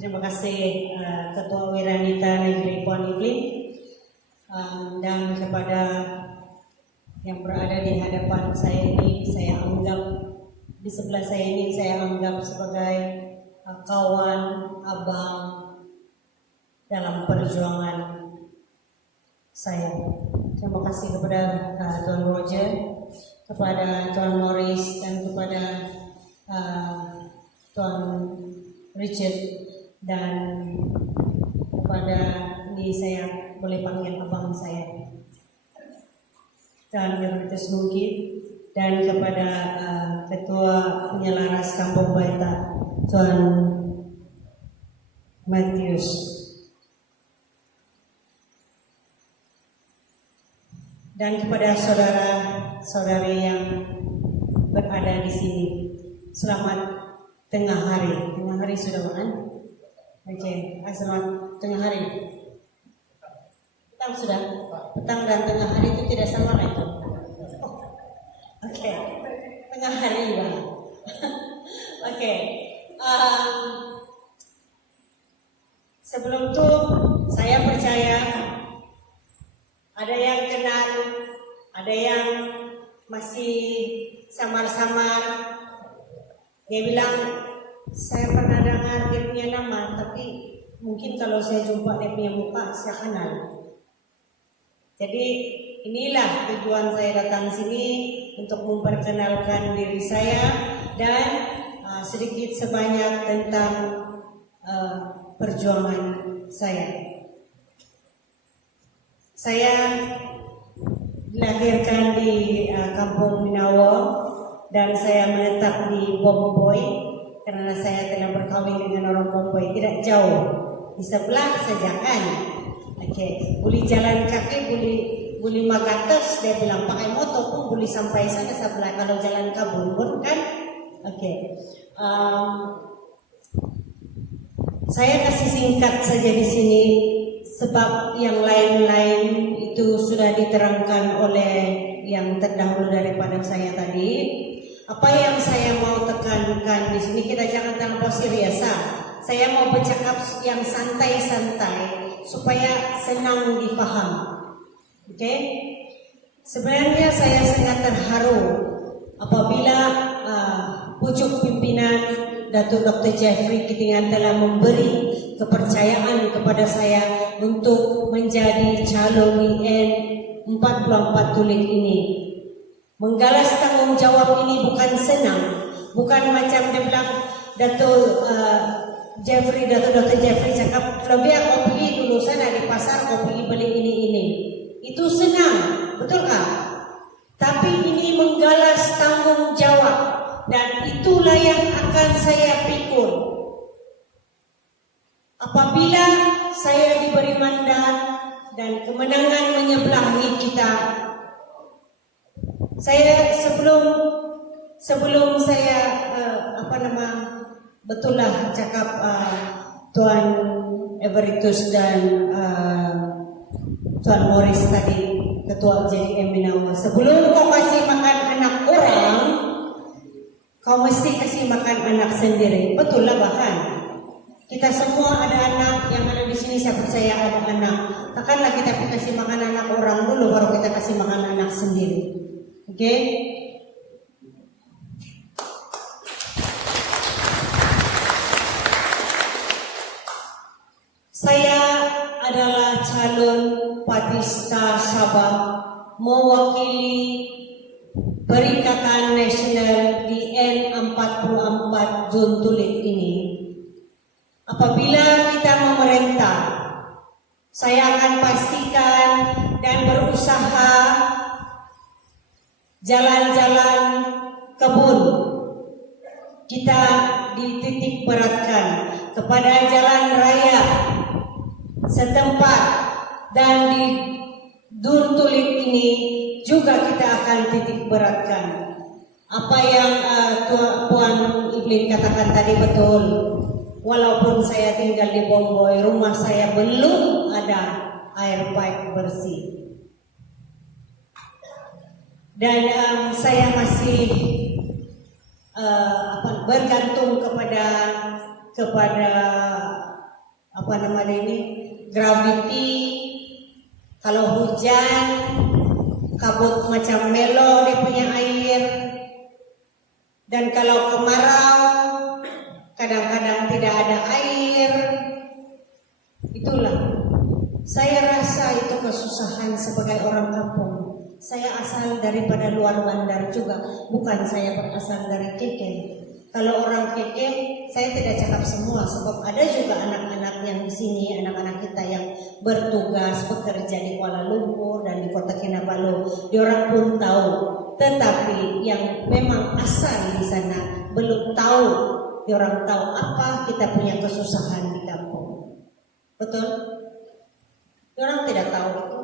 terima kasih Ketua Wiranita Negeri Puan Iklim, dan kepada yang berada di hadapan saya ini, saya anggap di sebelah saya ini saya anggap sebagai kawan, abang dalam perjuangan saya. Terima kasih kepada Tuan Roger, kepada Tuan Morris, dan kepada Tuan Richard, dan kepada ini saya boleh panggil abang saya, Tuan Emeritus Bukit, dan kepada Ketua Penyelaras Kampung Baita, Tuan Matius. Dan kepada saudara-saudari yang berada di sini, selamat tengah hari. Tengah hari sudah kan? Oke, selamat tengah hari. Petang sudah. Petang dan tengah hari itu tidak sama lah itu. Oke, tengah hari juga. Oke. Sebelum itu saya percaya ada yang kenal, ada yang masih samar-samar. Dia bilang, saya pernah dengar dia punya nama, tapi mungkin kalau saya jumpa dia punya muka, saya kenal. Jadi inilah tujuan saya datang sini, untuk memperkenalkan diri saya dan sedikit sebanyak tentang perjuangan saya. Saya dilahirkan di Kampung Minawo dan saya menetap di Bomboy karena saya telah berkahwin dengan orang Bomboy, tidak jauh, di sebelah saja kan. Oke, boleh jalan kaki, boleh magates, dia bilang pakai motor pun boleh sampai sana sebelah kalau jalan kabur kan. Oke. Saya kasih singkat saja di sini sebab yang lain-lain itu sudah diterangkan oleh yang terdahulu daripada saya tadi. Apa yang saya mau tekankan di sini, kita jangan terlalu serius. Saya mau bercakap yang santai-santai supaya senang difaham. Oke? Sebenarnya saya sangat terharu apabila pucuk pimpinan Datuk Dr. Jeffrey Kitingan telah memberi kepercayaan kepada saya untuk menjadi calon IN 44 Tulik ini. Menggalas tanggung jawab ini bukan senang, bukan macam dia bilang Datuk Dr. Jeffrey cakap, Flavia kau pergi dulu sana di pasar, kau pergi beli ini. Itu senang, betul kan? Tapi ini menggalas tanggung jawab, dan itulah yang akan saya pikul. Apabila saya diberi mandat dan kemenangan menyebelahi kita, saya sebelum saya betullah cakap Tuan Emeritus dan Tuan Morris tadi, Ketua JDM Minawo, sebelum kau kasih makan anak orang, kau mesti kasih makan anak sendiri. Betul lah bahkan. Kita semua ada anak yang ada di sini, saya percaya ada anak. Takkanlah kita kasih makan anak orang dulu baru kita kasih makan anak sendiri. Oke? Saya adalah calon Patista Sabah mewakili Perikatan Nasional di N44 Zon Tulik ini. Apabila kita memerintah, saya akan pastikan dan berusaha jalan-jalan kebun kita dititik beratkan kepada jalan raya setempat, dan di Zon Tulik ini juga kita akan titik beratkan. Apa yang Puan Iklim katakan tadi betul. Walaupun saya tinggal di Bomboy, rumah saya belum ada air pipe bersih. Dan saya masih bergantung kepada kepada apa namanya ini, gravity. Kalau hujan, kabut macam melo dia punya air. Dan kalau kemarau, kadang-kadang tidak ada air. Itulah. Saya rasa itu kesusahan sebagai orang kampung. Saya asal daripada luar bandar juga, bukan saya berasal dari Keken. Kalau orang Keken, saya tidak cakap semua, sebab ada juga anak-anak yang di sini, anak-anak kita yang bertugas bekerja di Kuala Lumpur dan di Kota Kinabalu. Diorang pun tahu, tetapi yang memang asal di sana belum tahu. Diorang tahu apa kita punya kesusahan di kampung. Betul? Diorang tidak tahu itu.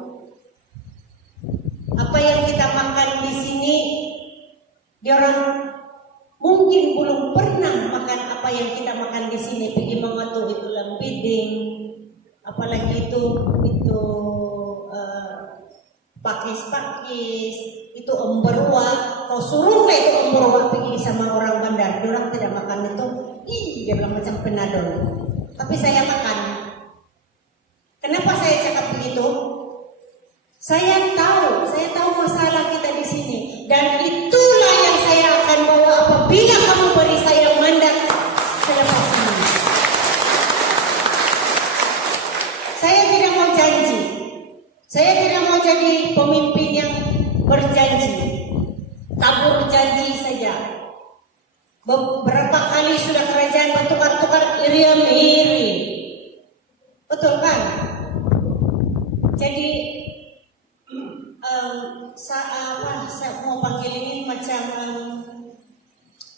Apa yang kita makan di sini, diorang mungkin belum pernah makan apa yang kita makan di sini. Pergi mengatu itu lembiding, apalagi itu pakis-pakis, itu emberwa. Kau suruh itu emberwa pergi sama orang bandar, diorang tidak makan itu. Dia bilang macam penadol. Tapi saya makan. Kenapa saya cakap begitu? Saya tahu masalah kita di sini, dan itulah yang saya akan bawa apabila kamu beri saya mandat selepas ini. Saya tidak mau janji, saya tidak mau jadi pemimpin yang berjanji, tabur janji saja. Beberapa kali sudah kerajaan bertukar-tukar iri-iri, betul kan? Jadi saya mau panggil ini macam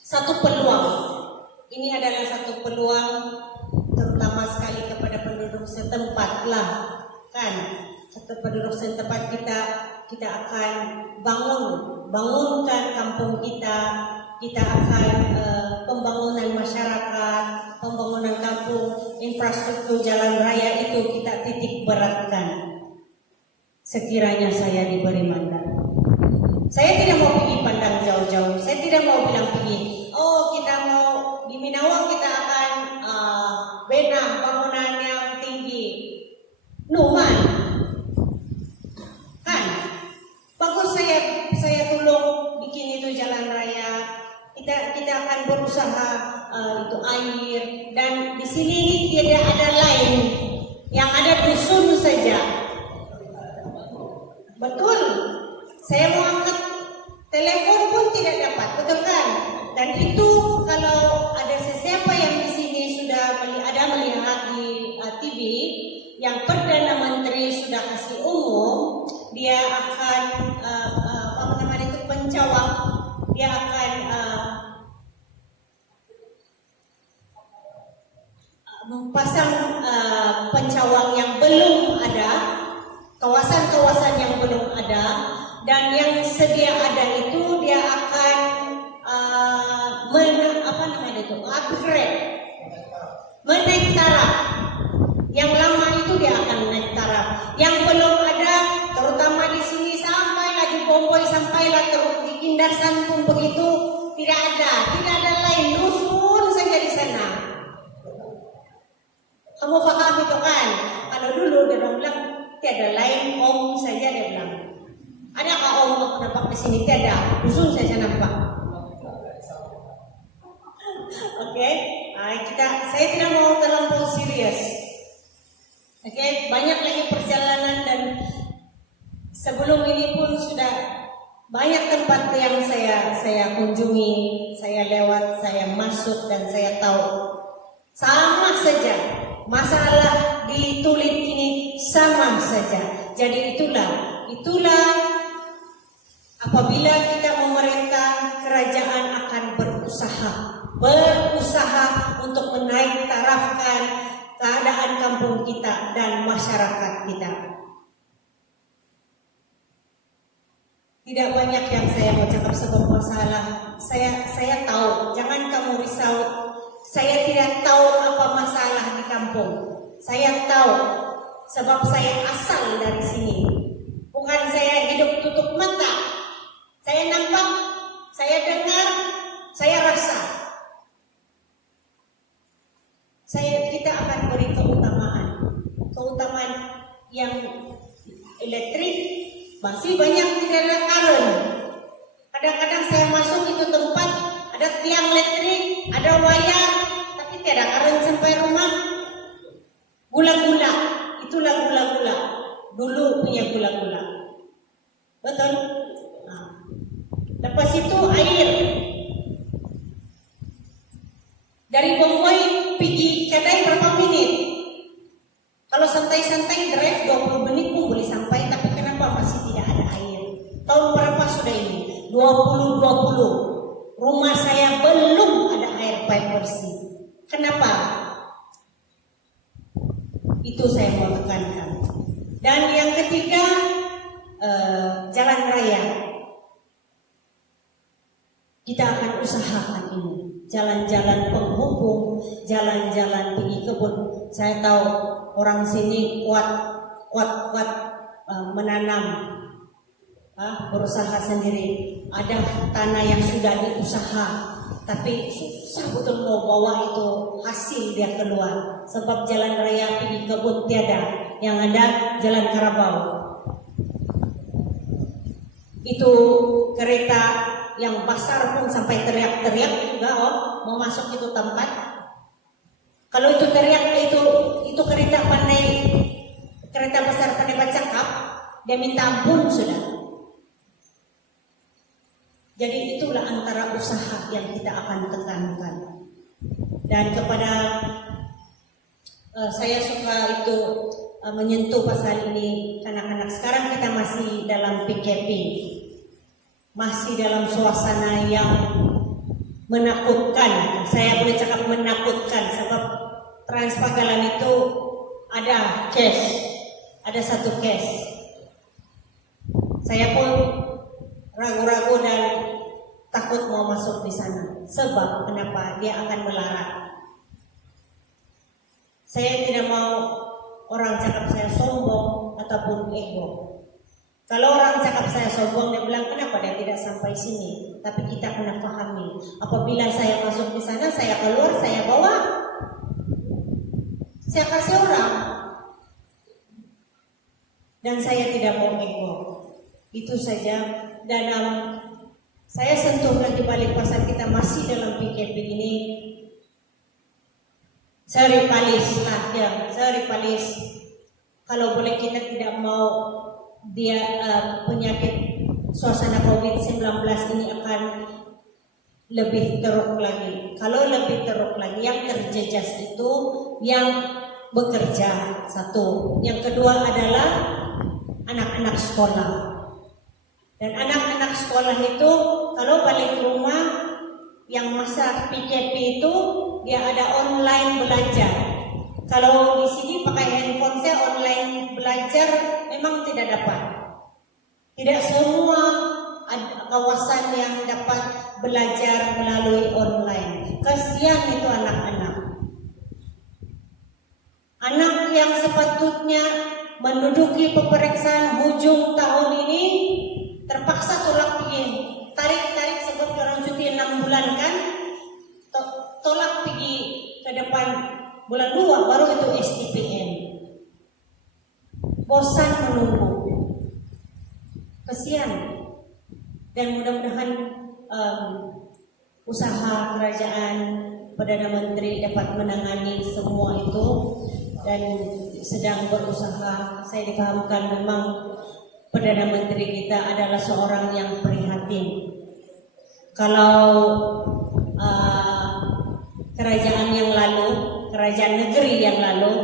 satu peluang. Ini adalah satu peluang terutama sekali kepada penduduk setempat lah, kan? Penduduk setempat kita akan bangunkan kampung kita. Kita akan pembangunan masyarakat, pembangunan kampung, infrastruktur jalan raya itu kita titik beratkan. Sekiranya saya diberi mandat, saya tidak mau pergi pandang jauh-jauh. Saya tidak mau bilang pergi, kita mau di Minawang kita akan bina bangunan yang tinggi. Numan, kan? Bagus saya tolong bikin itu jalan raya. Kita akan berusaha itu air, dan di sini tidak ada lain, yang ada dusun saja. Betul, saya mau angkat telepon pun tidak dapat, betul kan? Dan itu kalau ada sesiapa yang di sini sudah melihat di TV, yang Perdana Menteri sudah kasih umum, dia akan pencawang, dia akan pasang pencawang yang belum ada. Kawasan-kawasan yang belum ada, dan yang sedia ada itu dia akan upgrade, menaik taraf. Yang lama itu dia akan naik taraf. Yang belum ada, terutama di sini sampailah di Bomboy, sampailah di Kindasan pun begitu, tidak ada lain, dusun saja di sana. Kamu paham itu kan? Kalau dulu dia bilang tiada lain, om saja dia bilang. Adakah om aku nampak di sini? Tiada, dusun saja nampak. Oke, saya tidak mau terlampau serius. Oke, banyak lagi perjalanan, dan sebelum ini pun sudah banyak tempat yang saya kunjungi, saya lewat, saya masuk, dan saya tahu sama saja masalah di Tulip ini sama saja. Jadi itulah apabila kita memerintah, kerajaan akan berusaha untuk menaik tarafkan keadaan kampung kita dan masyarakat kita. Tidak banyak yang saya mau cakap sebab masalah. Saya tahu, jangan kamu risau. Saya tidak tahu apa masalah di kampung. Saya tahu sebab saya asal dari sini. Bukan saya hidup tutup mata. Saya nampak, saya dengar, saya rasa. kita akan beri keutamaan yang elektrik masih banyak tidak ada karen. Kadang-kadang saya masuk itu tempat ada tiang listrik, ada wayar, tapi tidak ada karen sampai rumah. Gula-gula, itulah gula-gula. Dulu punya gula-gula. Betul? Nah. Lepas itu air. Dari Bongkoi pergi kedai berapa menit? Kalau santai-santai drive 20 menit pun boleh sampai, tapi kenapa masih tidak ada air? Tahun berapa sudah ini? 2020. Rumah saya belum ada air pipe bersih. Kenapa? Itu saya mau tekankan. Dan yang ketiga, jalan raya. Kita akan usahakan ini. Jalan-jalan penghubung, jalan-jalan pergi kebun. Saya tahu orang sini kuat menanam, berusaha sendiri. Ada tanah yang sudah diusaha, tapi susah betul mau bawa itu hasil dia keluar. Sebab jalan raya pergi kebun tiada, yang ada jalan Karabau. Itu kereta yang besar pun sampai teriak-teriak juga mau masuk itu tempat. Kalau itu teriak itu kereta besar pandai bercakap, dia minta ampun sudah. Jadi itulah antara usaha yang kita akan tekankan. Dan kepada saya suka itu menyentuh pasal ini anak-anak. Sekarang kita masih dalam PKP. Masih dalam suasana yang menakutkan. Saya boleh cakap menakutkan sebab Transpagalan itu ada case, ada satu case. Saya pun ragu-ragu dan takut mau masuk di sana. Sebab kenapa? Dia akan melarang. Saya tidak mau orang cakap saya sombong ataupun ego. Kalau orang cakap saya sombong, dia bilang kenapa dia tidak sampai sini. Tapi kita kena pahami, apabila saya masuk di sana, saya keluar, saya bawa, saya kasih orang. Dan saya tidak mau ego. Itu saja. Dan saya sentuh lagi balik pasal kita masih dalam PKP ini. Seripalis, seripalis. Kalau boleh kita tidak mau dia penyakit suasana COVID-19 ini akan lebih teruk lagi. Kalau lebih teruk lagi, yang terjejas itu yang bekerja, satu. Yang kedua adalah anak-anak sekolah. Dan anak-anak sekolah itu kalau balik rumah yang masa PKP itu dia ada online belajar. Kalau di sini pakai handphone saya online belajar memang tidak dapat. Tidak semua kawasan yang dapat belajar melalui online. Kasihan itu anak-anak. Anak yang sepatutnya menduduki peperiksaan hujung tahun ini terpaksa tolak pergi. Tarik sebab orang cuti 6 bulan kan. Tolak pergi ke depan bulan 2 baru itu STPM. Bosan menunggu. Kesian. Dan mudah-mudahan usaha kerajaan Perdana Menteri dapat menangani semua itu dan sedang berusaha. Saya dipahamkan memang Perdana Menteri kita adalah seorang yang prihatin. Kalau kerajaan yang lalu, kerajaan negeri yang lalu,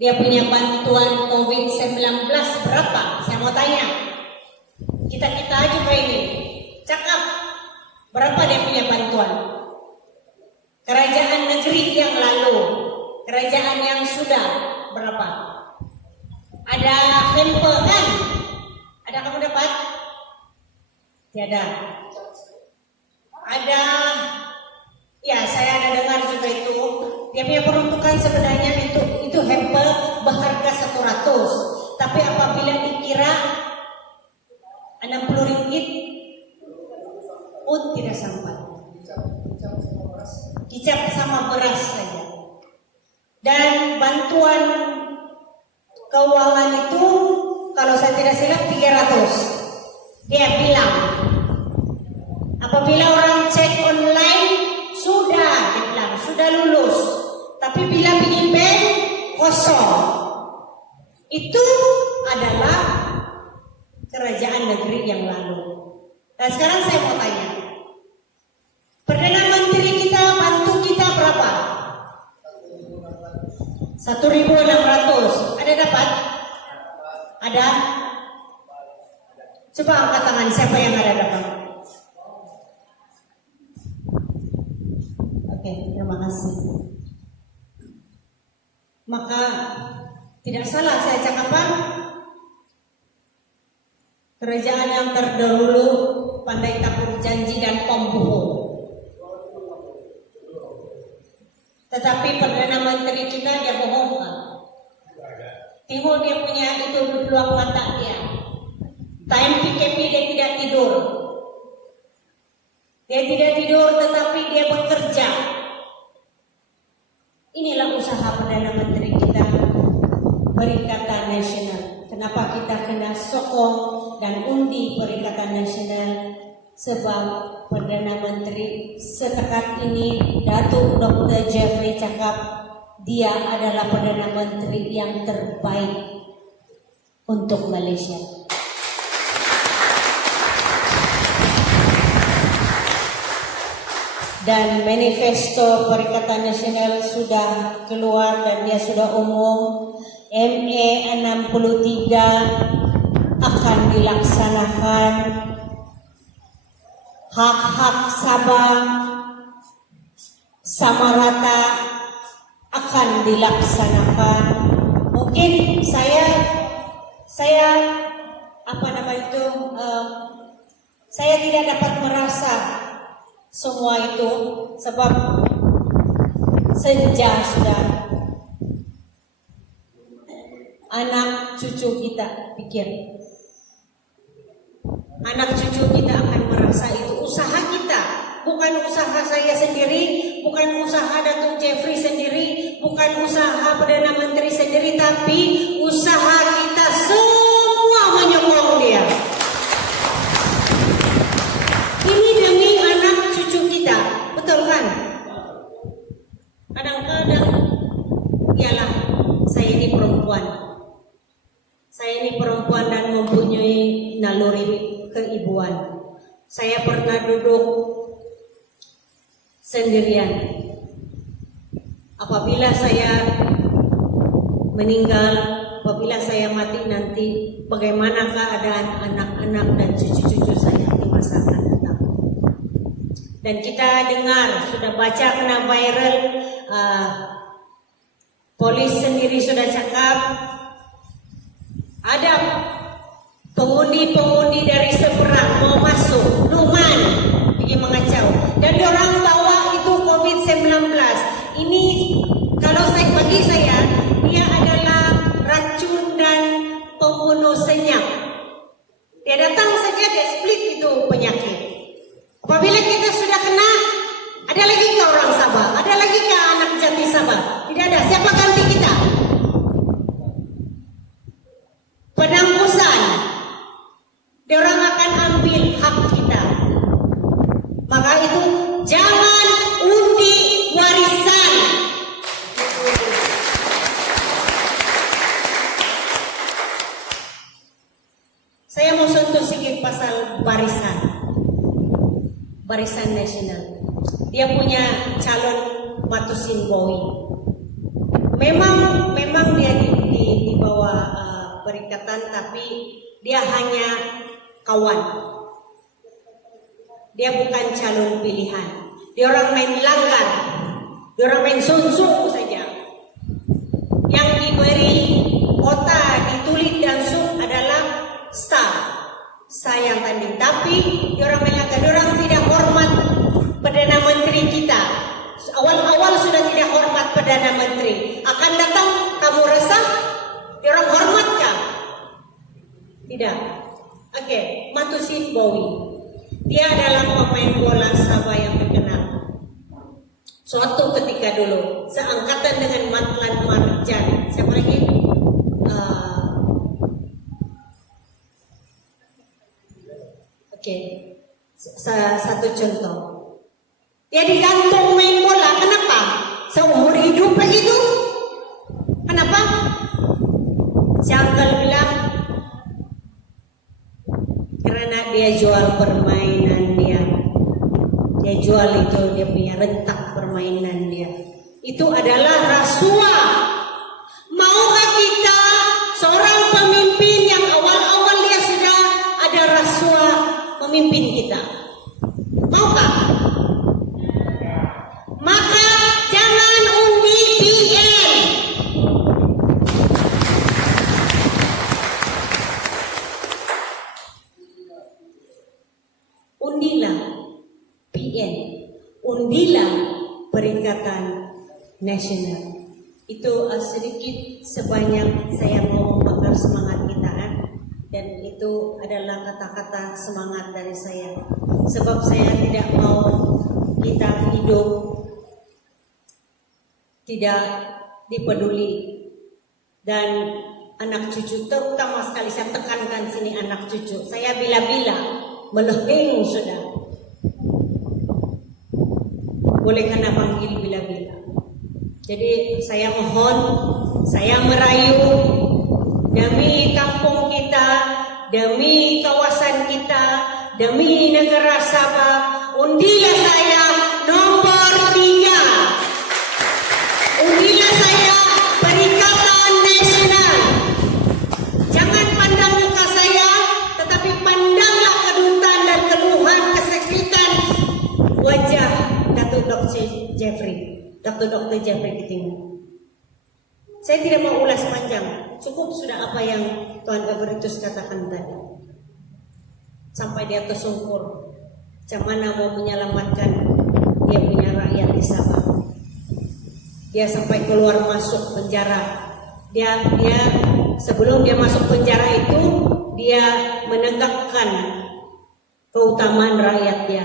dia punya bantuan COVID-19 berapa? Saya mau tanya. Kita juga ini, cakap berapa dia punya bantuan? Kerajaan negeri yang lalu, kerajaan yang sudah berapa? Ada hamper kan? Ada kamu dapat? Tiada. Ada. Ya, saya ada dengar juga itu. Dia punya peruntukan sebenarnya itu hamper berharga 100. Tapi apabila dikira 60 ringgit pun tidak sampai. Kicap sama beras saja. Dan bantuan keuangan itu kalau saya tidak silap 300. Dia bilang apabila orang cek online sudah, dia bilang sudah lulus, tapi bila pergi bank kosong. Itu adalah kerajaan negeri yang lalu. Dan sekarang saya mau tanya, Perdana Menteri kita bantu kita berapa? 1.600. Ada dapat? Ada? Coba angkat tangan siapa yang ada dapat. Oke, terima kasih. Maka tidak salah saya cakapkan, kerajaan yang terdahulu pandai takut janji dan pembohong. Tetapi Perdana Menteri kita dia bohongkan. Timur dia punya itu peluang mata dia. Time PKP dia tidak tidur. Dia tidak tidur tetapi dia bekerja. Inilah usaha Perdana Menteri kita, Perikatan Nasional. Kenapa kita kena sokong dan undi Perikatan Nasional? Sebab Perdana Menteri setekat ini Datuk Dr. Jeffrey cakap dia adalah Perdana Menteri yang terbaik untuk Malaysia. Dan manifesto Perikatan Nasional sudah keluar dan dia sudah umum. MA 63 akan dilaksanakan. Hak-hak Sabah sama rata akan dilaksanakan. Mungkin saya saya tidak dapat merasa semua itu sebab senja sudah. Anak cucu kita pikir, anak cucu kita akan merasa itu usaha kita, bukan usaha saya sendiri, bukan usaha Datuk Jeffrey sendiri, bukan usaha Perdana Menteri sendiri, tapi usaha kita semua menyokong dia. Ini demi anak cucu kita, betul kan? Kadang-kadang ialah saya ini perempuan. Saya ini perempuan dan mempunyai naluri keibuan. Saya pernah duduk sendirian. Apabila saya meninggal, apabila saya mati nanti, bagaimana keadaan anak-anak dan cucu-cucu saya di masa akan datang? Dan kita dengar, sudah baca kena viral, polis sendiri sudah cakap, ada pengundi-pengundi dari seberang mau masuk, Numan pergi mengacau. Dan diorang bawa itu COVID-19. Ini kalau bagi saya, dia adalah racun dan pembunuh senyap. Dia datang saja, dia split itu penyakit. Apabila kita sudah kena, ada lagi ke orang Sabah? Ada lagi ke anak jati Sabah? Tidak ada. Siapa ganti kita? Penampusan, diorang akan ambil hak kita. Maka itu jangan undi warisan. Saya mau sentuh sedikit pasal barisan nasional. Dia punya calon Matusin Bowie. Memang dia di bawah perikatan, tapi dia hanya kawan. Dia bukan calon pilihan. Dia orang main langgar, dia orang main sunsun saja. Yang diberi kota ditulis dan sun adalah star yang tanding. Tapi dia orang main langgar, dia orang tidak hormat Perdana Menteri kita. Awal-awal sudah tidak hormat Perdana Menteri. Akan datang kamu rasa diorang hormatkah? Tidak. Oke, Matusin Bowie. Dia adalah pemain bola Sabah yang terkenal. Suatu ketika dulu, seangkatan dengan Matlan satu contoh. Dia digantung main bola, kenapa? Seumur hidup begitu. Kenapa? Si uncle bilang, karena dia jual permainan dia. Dia jual itu, dia punya rentak permainan dia. Itu adalah rasuah. Maukah kita seorang pemimpin yang awal-awal dia sudah ada rasuah memimpin kita? Maukah? Maka jangan undi PN. Undilah PN. Undilah Perikatan Nasional. Itu sedikit sebanyak saya mau membakar semangat kita dan itu adalah kata-kata semangat dari saya. Sebab saya tidak mau kita hidup tidak dipeduli dan anak cucu, terutama sekali saya tekankan sini anak cucu. Saya bila-bila meleheng sudah. Boleh kena panggil bila-bila. Jadi saya mohon, saya merayu demi kampung kita, demi kawasan kita, demi negara Sabah, undilah saya nomor 3. Undilah saya Perikatan Nasional. Jangan pandang muka saya, tetapi pandanglah kedudukan dan keluhan kesakitan wajah Datuk Dr. Jeffrey Kitingan. Saya tidak mau ulas panjang, cukup sudah apa yang Tuan Emeritus katakan tadi. Sampai dia tersungkur, macam mana mau menyelamatkan dia punya rakyat di Sabah. Dia sampai keluar masuk penjara. Dia sebelum dia masuk penjara itu dia menegakkan keutamaan rakyat dia.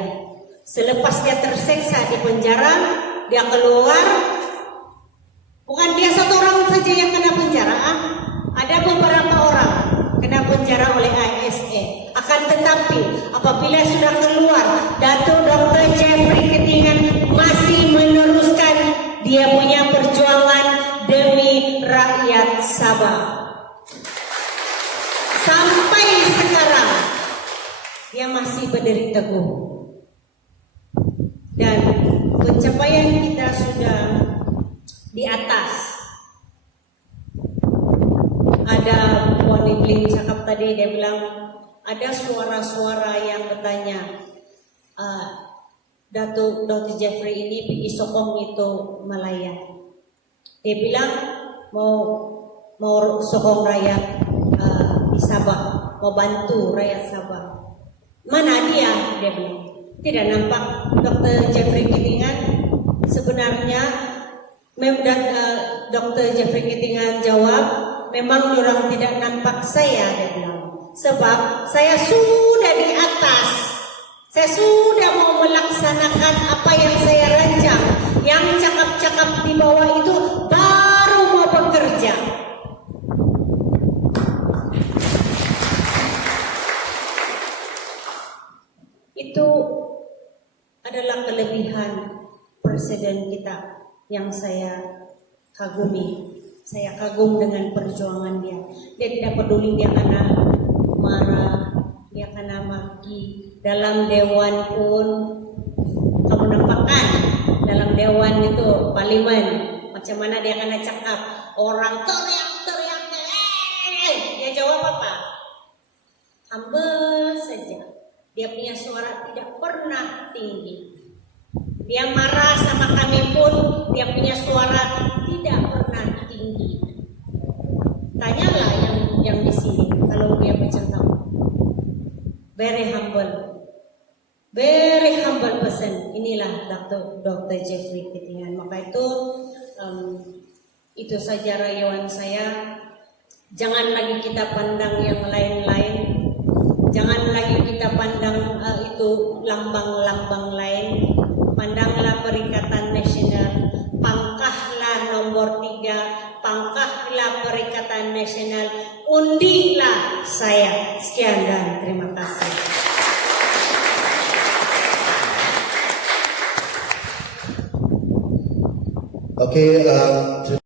Selepas dia terseksa di penjara, dia keluar. Bukan dia satu orang saja yang kena penjara, ada beberapa orang kena penjara oleh ASE. Akan tetapi apabila sudah keluar, Datuk Dr. Jeffrey Kitingan masih meneruskan dia punya perjuangan demi rakyat Sabah. Sampai sekarang dia masih berdiri teguh. Dan pencapaian kita sudah di atas. Ada Puan Ibling cakap tadi, dia bilang ada suara-suara yang bertanya, Datuk Dr. Jeffrey ini pergi sokong itu Malaya. Dia bilang mau sokong rakyat di Sabah, mau bantu rakyat Sabah. Mana dia? Dia bilang tidak nampak Dr. Jeffrey Kitingan. Sebenarnya Dr. Jeffrey Kitingan jawab, memang orang tidak nampak saya, dia bilang. Sebab saya sudah di atas. Saya sudah mau melaksanakan apa yang saya rancang. Yang cakap-cakap di bawah itu baru mau bekerja. Itu adalah kelebihan presiden kita yang saya kagumi. Saya kagum dengan perjuangan dia. Dia tidak peduli dia kena marah, dia kena maki. Dalam dewan pun, kamu nampakkan dalam dewan itu parlimen, macam mana dia kena cakap. Orang teriak-teriak, dia jawab apa? Humble saja. Dia punya suara tidak pernah tinggi. Dia marah sama kami pun, dia punya suara tidak pernah tinggi. Tanyalah yang di sini kalau dia bercerita. Very humble person. Inilah Dr. Jeffrey Kitingan. Maka itu saja rayuan saya. Jangan lagi kita pandang yang lain-lain. Jangan lagi kita pandang itu lambang-lambang lain. Pandanglah Perikatan Nasional, pangkahlah nomor 3, pangkahlah Perikatan Nasional, undilah saya. Sekian dan terima kasih. Oke,